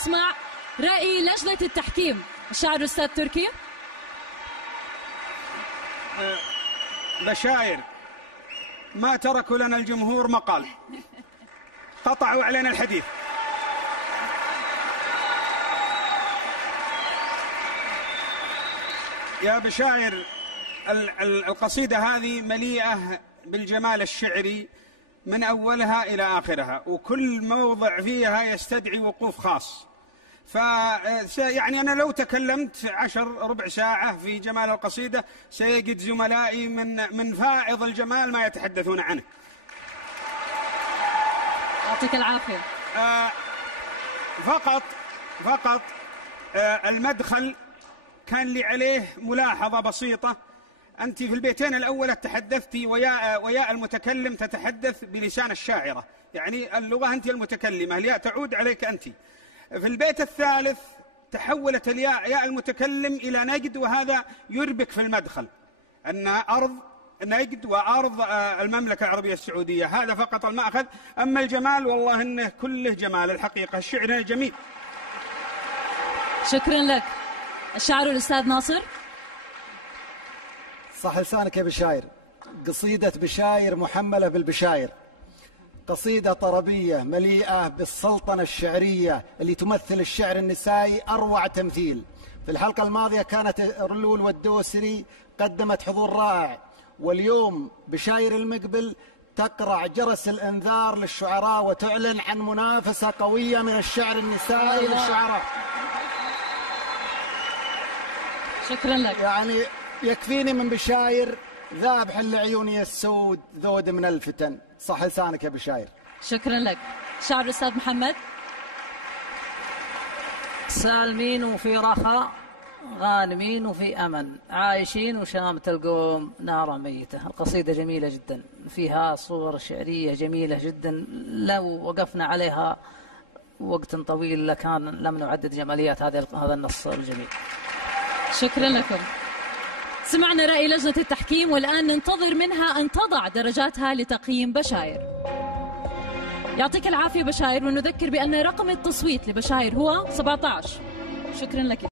نسمع رأي لجنة التحكيم. الشاعر الأستاذ تركي. بشاير ما تركوا لنا الجمهور مقال، قطعوا علينا الحديث. يا بشاير، القصيدة هذه مليئة بالجمال الشعري من أولها إلى آخرها، وكل موضع فيها يستدعي وقوف خاص. يعني أنا لو تكلمت ربع ساعة في جمال القصيدة سيجد زملائي من فائض الجمال ما يتحدثون عنه. يعطيك العافية. فقط المدخل كان لي عليه ملاحظة بسيطة. أنت في البيتين الأول تحدثت وياء المتكلم تتحدث بلسان الشاعرة، يعني اللغة أنت المتكلمة، الياء تعود عليك أنت. في البيت الثالث تحولت ياء المتكلم إلى نجد، وهذا يربك في المدخل أن أرض نجد وأرض المملكة العربية السعودية. هذا فقط المأخذ. أما الجمال والله إنه كله جمال الحقيقة، الشعر جميل. شكرا لك. الشاعر الأستاذ ناصر. صح لسانك يا بشاير. قصيدة بشاير محملة بالبشاير، قصيدة طربية مليئة بالسلطنة الشعرية اللي تمثل الشعر النسائي أروع تمثيل. في الحلقة الماضية كانت رلول والدوسري قدمت حضور رائع، واليوم بشاير المقبل تقرع جرس الإنذار للشعراء وتعلن عن منافسة قوية من الشعر النسائي للشعراء. شكرا لك. يعني يكفيني من بشاير ذابح لعيوني السود ذود من الفتن. صح لسانك يا بشاير. شكرا لك. الشاعر الأستاذ محمد. سالمين وفي رخاء، غانمين وفي أمن، عايشين وشامة القوم نار ميتة. القصيدة جميلة جدا، فيها صور شعرية جميلة جدا، لو وقفنا عليها وقت طويل لكان لم نعدد جماليات هذا النص الجميل. شكرا لكم. سمعنا رأي لجنة التحكيم، والآن ننتظر منها أن تضع درجاتها لتقييم بشاير. يعطيك العافية بشاير، ونذكر بأن رقم التصويت لبشاير هو 17. شكرا لك.